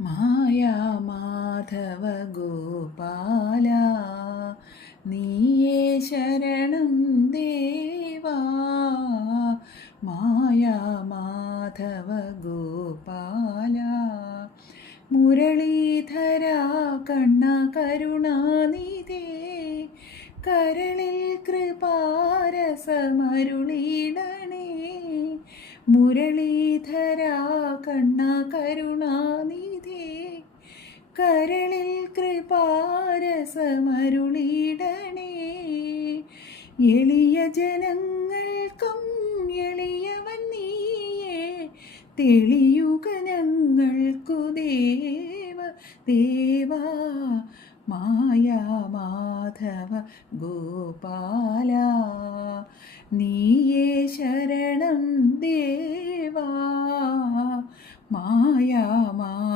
മായാമാധവ ഗോപാല നീയേ ശരണം ദേവാ. മായാമാധവ ഗോപാല മുരളീധര കണ്ണ കരുണാനിധേ കരളിൽ കൃപാരസമരുളിടണേ. മുരളീധര കണ്ണ കരുണാനിധേ കരളിൽ കൃപാരസമരുളിടണേ. എളിയ ജനങ്ങൾക്കും എളിയവൻ നീയേ തെളിയുക ഞങ്ങൾക്കു ദേവ ദേവാ. മായാമാധവ ഗോപാല നീയേ ശരണം ദേവാ. മായാമാ